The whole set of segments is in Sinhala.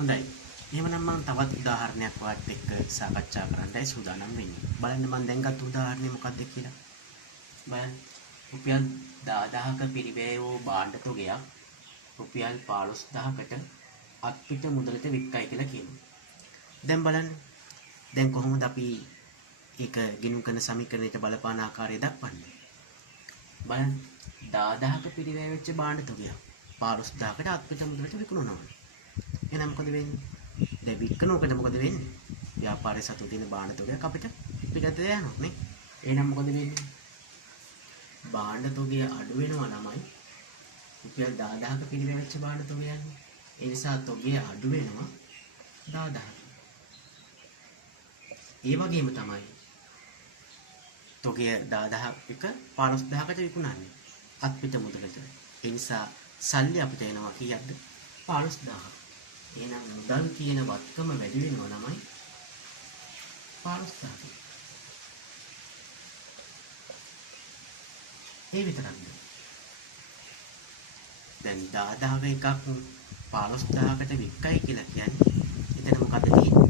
හොඳයි. එහෙමනම් මම තවත් උදාහරණයක් වාත් එක්ක සාකච්ඡා කරන්නයි සූදානම් වෙන්නේ. බලන්න මම දැන් ගත්ත උදාහරණය මොකක්ද කියලා. බලන්න. රුපියල් 10000ක පිරිවැය වූ භාණ්ඩ තොගයක් රුපියල් 15000කට අත්පිට මුදලට වික්කයි කියලා කියනවා. දැන් බලන්න. දැන් කොහොමද අපි ඒක ගිණුම් කරන සමීකරණයට බලපාන ආකාරය දක්වන්නේ? බලන්න. 10000ක පිරිවැය වෙච්ච භාණ්ඩ තොගයක් 15000කට අත්පිට මුදලට විකුණනවා. එහෙනම් මොකද වෙන්නේ? දැන් වික්කනකොට මොකද වෙන්නේ? ව්‍යාපාරයේ සතු තියෙන භාණ්ඩ තොගයක් අපිට පිටතට යනවා නේ. එහෙනම් මොකද වෙන්නේ? භාණ්ඩ තොගය අඩු වෙනවා ළමයි. රුපියල් 10000ක පිරිවෙච්ච භාණ්ඩ තොගය යන්නේ. ඒ නිසා තොගය අඩු වෙනවා 10000ක. ඒ වගේම තමයි තොගය 10000ක 15000කට විකුණන්නේ. අත්පිට මුදලට. ඒ නිසා සල්ලි අපිට එනවා කීයක්ද? 15000ක්. එහෙනම් මුදල් කියන වත්කම වැඩි වෙනවා ළමයි 15000ක්. ඒ විතරක්ද? දැන් 10000ක එකක් 15000කට වික්කයි කියලා කියන්නේ එතන මොකද තියෙන්නේ?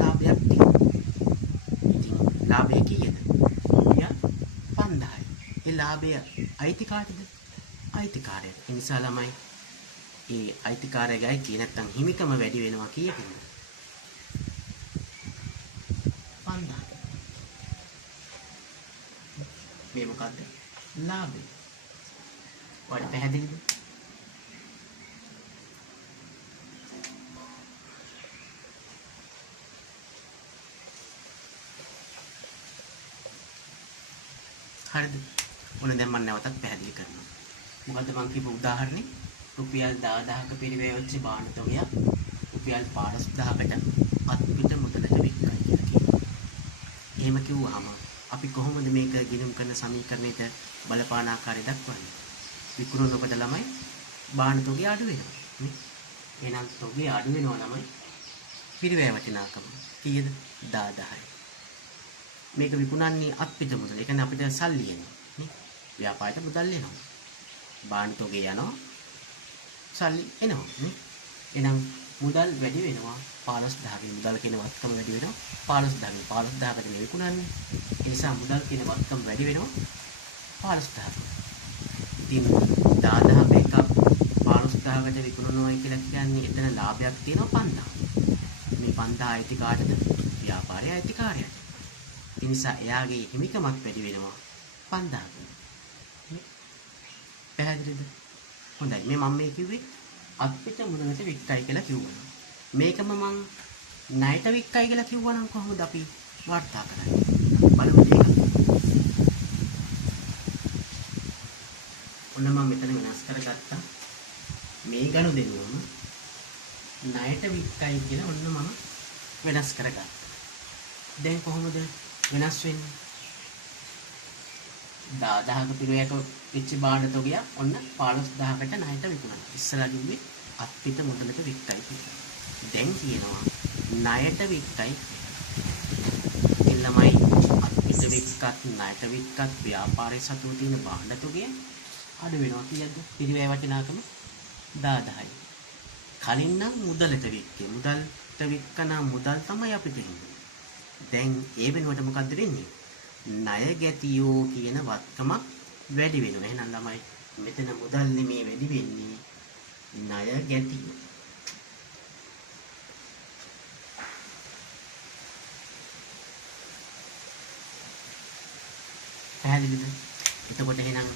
ලාභයක් තියෙනවා. ඉතින් ලාභය කීයද? රුපියල් 5000යි. ඒ ලාභය අයිති කාටද? අයිතිකාරයට. ඒ නිසා ළමයි ඒ අයිතිකාරයගයි කිය නැත්තම් හිමිකම වැඩි වෙනවා කීයකින්ද? 5000. මේ මොකද්ද? ලාභය. ඔයාලට පැහැදිලිද? හරිද? ඔන්න දැන් මම නැවතත් පැහැදිලි කරනවා. මොකද්ද මම කියපු උදාහරණේ? රුපියල් 10000ක පිරිවැය වෙච්ච භාණ්ඩ තොගයක් රුපියල් 15000කට අත්පිට මුදලට වික්කයි කියලා කියනවා. එහෙම කිව්වහම අපි කොහොමද මේක ගිණුම් කරන සමීකරණයට බලපාන ආකාරය දක්වන්නේ? විකුණනකොට ළමයි භාණ්ඩ තොගය අඩු වෙනවා නේ. එහෙනම් තොගය අඩු වෙනවා ළමයි පිරිවැය වටිනාකම කීයද? 10000යි. මේක විකුණන්නේ අත්පිට මුදල. ඒ කියන්නේ අපිට සල්ලි එනවා නේ. ව්‍යාපාරයට මුදල් එනවා. භාණ්ඩ තොගය යනවා. සල්ලි එනවා නේ. එහෙනම් මුදල් වැඩි වෙනවා 15000ක. මුදල් කියන වත්කම වැඩි වෙනවා 15000ක. 15000කට විකුණන්නේ. ඒ නිසා මුදල් කියන වත්කම වැඩි වෙනවා 15000ක. ඉතින් 10000ක එකක් 15000කට විකුණනවා කියලා කියන්නේ එතන ලාභයක් තියෙනවා 5000. මේ 5000 අයිති කාටද? ව්‍යාපාරයේ අයිතිකාරයට. ඒ නිසා එයාගේ හිමිකමක් වැඩි වෙනවා 5000ක. පැහැදිලිද? හොඳයි. මම මේ කිව්වේ අත්පිට මුදලට වික්කයි කියලා කිව්වනම්. මේකම මම ණයට වික්කයි කියලා කිව්වනම් කොහොමද අපි වාර්තා කරන්නේ? බලමු ඒක. ඔන්න මම මෙතන වෙනස් කරගත්තා. මේ ගනුදෙනුවම ණයට වික්කයි කියලා ඔන්න මම වෙනස් කරගත්තා. දැන් කොහොමද වෙනස් වෙන්නේ? 10000ක පිරිවැයක වෙච්ච භාණ්ඩ තොගයක් ඔන්න 15000කට ණයට විකුණනවා. ඉස්සලා කිව්වේ අත්පිට මුදලට වික්කයි කියලා. දැන් කියනවා ණයට වික්කයි. එළමයි අත්පිට වික්කත් ණයට වික්කත් ව්‍යාපාරයේ සතුව තියෙන භාණ්ඩ තොගය අඩු වෙනවා කියද්ද? පිරිවැය වටිනාකම 10000යි. කලින් නම් මුදලට වික්කේ. මුදලට වික්කනම් මුදල් තමයි අපිට හින්නේ. දැන් ඒ වෙනුවට මොකද්ද වෙන්නේ? ණය ගැතියෝ කියන වත්කමක් වැඩි වෙනවා. එහෙනම් ළමයි මෙතන මුදල් නෙමේ වැඩි වෙන්නේ ණය ගැතියෝ. පැහැදිලිද? එතකොට එහෙනම්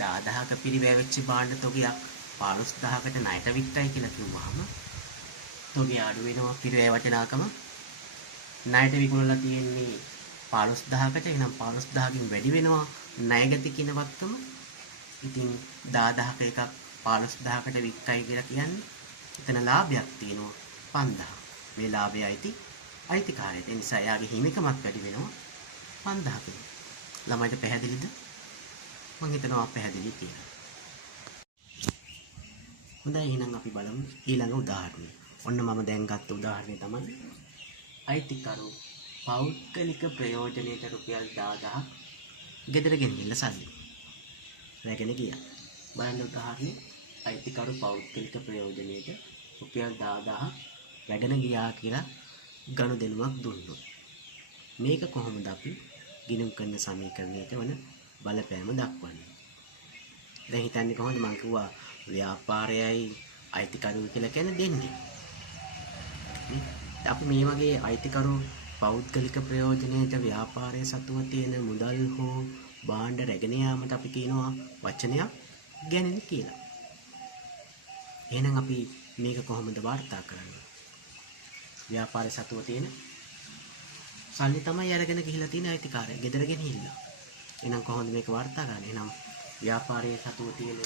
10000ක පිරිවැය වෙච්ච භාණ්ඩ තොගයක් 15000කට ණයට වික්කයි කියලා කිව්වහම තොගය අඩු වෙනවා පිරිවැය වටිනාකම ණයට විකුණලා තියෙන්නේ 15000කට. එහෙනම් 15000කින් වැඩි වෙනවා ණයගති කියන වත්කම. ඉතින් 10000ක එකක් 15000කට වික්කයි කියලා කියන්නේ එතන ලාභයක් තියෙනවා 5000. මේ ලාභය අයිතිකාරයට. ඒ නිසා එයාගේ හිමිකමක් වැඩි වෙනවා 5000ක. ළමයිට පැහැදිලිද? මම හිතනවා පැහැදිලි කියලා. හොඳයි එහෙනම් අපි බලමු ඊළඟ උදාහරණය. ඔන්න මම දැන් ගත්ත උදාහරණය තමයි අයිතිකරු පෞද්ගලික ප්‍රයෝජනයට රුපියල් 10000ක් ගෙදර ගෙනින්න සල්ලි රැගෙන ගියා. බලන්න උදාහරණේ අයිතිකරු පෞද්ගලික ප්‍රයෝජනයට රුපියල් 10000ක් රැගෙන ගියා කියලා ගනුදෙනුවක් දුන්නොත් මේක කොහොමද අපි ගිණුම් කරන සමීකරණයට වන බලපෑම දක්වන්නේ? දැන් හිතන්නේ කොහොමද මම කිව්වා ව්‍යාපාරයයි අයිතිකරුවෝ කියලා කියන්නේ දෙන්නේ. අපි මේ වගේ අයිතිකරු පෞද්ගලික ප්‍රයෝජනයට ව්‍යාපාරයේ සතුව තියෙන මුදල් හෝ භාණ්ඩ රැගෙන යාමට අපි කියනවා වචනයක් ගැනෙන කියලා. එහෙනම් අපි මේක කොහොමද වාර්තා කරන්නේ? ව්‍යාපාරයේ සතුව තියෙන සල්ලි තමයි අරගෙන ගිහිලා තියෙන අයිතිකාරයා ගෙදර ගෙනහිල්ලා. එහෙනම් කොහොමද මේක වාර්තා කරන්නේ? එහෙනම් ව්‍යාපාරයේ සතුව තියෙන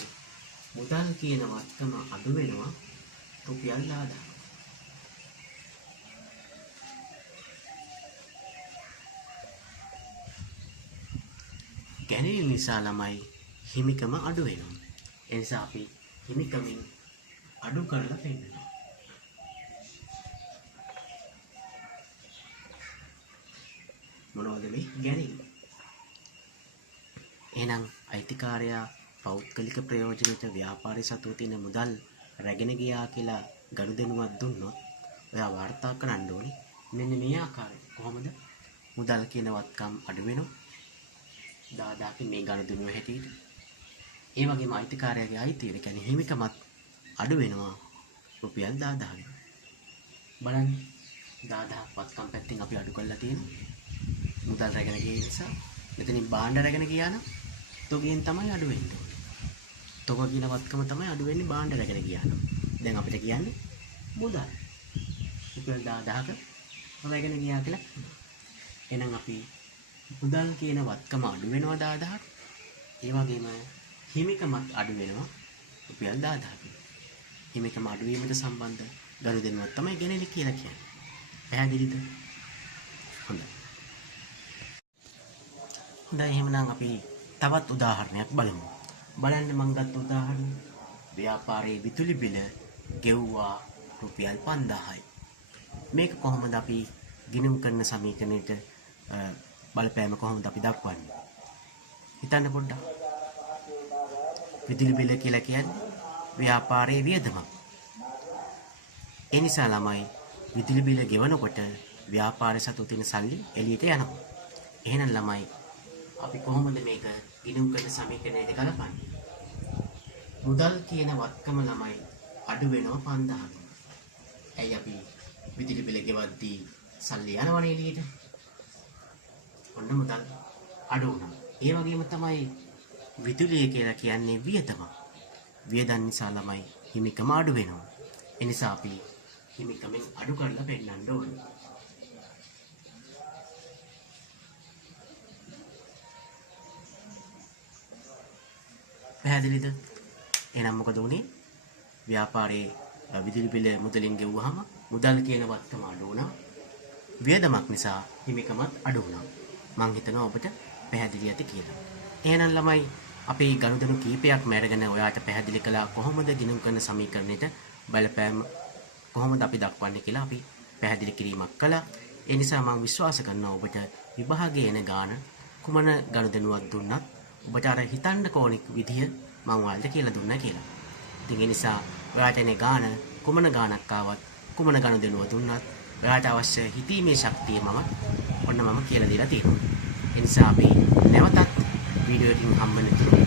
මුදල් කියන වත්කම අඩු වෙනවා රුපියල් 10000. ගැනීම නිසා ළමයි හිමිකම අඩු වෙනවා. ඒ නිසා අපි හිමිකමින් අඩු කරලා පෙන්නනවා. මොනවද මේ ගැනීම? එහෙනම් අයිතිකාරයා පෞද්ගලික ප්‍රයෝජනයට ව්‍යාපාරයේ සතුව තියෙන මුදල් රැගෙන ගියා කියලා ගනුදෙනුවක් දුන්නොත් ඔයා වාර්තා කරන්න ඕනේ මෙන්න මේ ආකාරයෙන්. කොහොමද? මුදල් කියන වත්කම් අඩු වෙනවා 10000කින් මේ ගනුදෙනුව හැටියට. ඒ වගේම අයිතිකාරයාගේ අයිතිය කියන්නේ හිමිකමත් අඩු වෙනවා රුපියල් 10000ක්. බලන්න 10000ක් වත්කම් පැත්තෙන් අපි අඩු කරලා තියෙනවා. මුදල් රැගෙන ගිය නිසා මෙතනින් භාණ්ඩ රැගෙන ගියා නම් තොගෙන් තමයි අඩු වෙන්නේ. තොග කියන වත්කම තමයි අඩු වෙන්නේ භාණ්ඩ රැගෙන ගියා නම්. දැන් අපිට කියන්නේ මුදල් රුපියල් 10000ක රැගෙන ගියා කියලා. එහෙනම් අපි මුදල් කියන වත්කම අඩු වෙනවා 10000ක්. ඒ වගේම හිමිකමත් අඩු වෙනවා රුපියල් 10000ක්. හිමිකම අඩු වීමට සම්බන්ධ ගනුදෙනුවක් තමයි ගෙනෙලි කියලා කියන්නේ. පැහැදිලිද? හොඳයි. හොඳයි එහෙනම් අපි තවත් උදාහරණයක් බලමු. බලන්න මම ගත්ත උදාහරණය ව්‍යාපාරයේ විදුලි බිල ගෙව්වා රුපියල් 5000යි. මේක කොහොමද අපි ගිණුම් කරන සමීකරණයට බලපෑම කොහොමද අපි දක්වන්නේ? හිතන්න පොඩ්ඩක්. විදුලි බිල කියලා කියන්නේ ව්‍යාපාරයේ වියදමක්. ඒ නිසා ළමයි විදුලි බිල ගෙවනකොට ව්‍යාපාරයේ සතු තියෙන සල්ලි එළියට යනවා. එහෙනම් ළමයි අපි කොහොමද මේක ගිණුම් කරන සමීකරණයට ගලපන්නේ? මුදල් කියන වත්කම ළමයි අඩු වෙනවා 5000ක්. ඇයි අපි විදුලි බිල ගෙවද්දී සල්ලි යනවනේ එළියට. ඔන්න මුදල් අඩු වුණා. ඒ වගේම තමයි විදුලිය කියලා කියන්නේ වියදමක්. වියදම් නිසා ළමයි හිමිකම අඩු වෙනවා. ඒ නිසා අපි හිමිකමෙන් අඩු කරලා පෙන්නන්න ඕනේ. පැහැදිලිද? එහෙනම් මොකද උනේ? ව්‍යාපාරයේ විදුලි බිල මුදලින් ගෙවුවාම මුදල් කියන වත්කම අඩු වුණා. වියදමක් නිසා හිමිකමත් අඩු වුණා. මම හිතනවා ඔබට පැහැදිලි ඇති කියලා. එහෙනම් ළමයි අපි ගනුදෙනු කීපයක්ම අරගෙන ඔයාට පැහැදිලි කළා කොහොමද ගිණුම් කරන සමීකරණයට බලපෑම කොහොමද අපි දක්වන්නේ කියලා අපි පැහැදිලි කිරීමක් කළා. ඒ නිසා මම විශ්වාස කරනවා ඔබට විභාගයේ එන ගාන කුමන ගනුදෙනුවක් දුන්නත් ඔබට අර හිතන්න කෝණි විදිය මම ඔයාලට කියලා දුන්නා කියලා. ඉතින් ඒ නිසා ඔයාට එන ගාන කුමන ගානක් ආවත් කුමන ගනුදෙනුව දුන්නත් ඔයාට අවශ්‍ය හිතීමේ ශක්තිය මම කියලා දීලා තියෙනවා. ඒ නිසා අපි නැවතත් වීඩියෝ එකකින් හම්බ වෙන තුරු